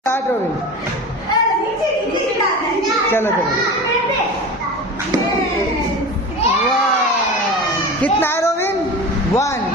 Start Rubin. चलो चलो। वाह, कितना है रोविन? 1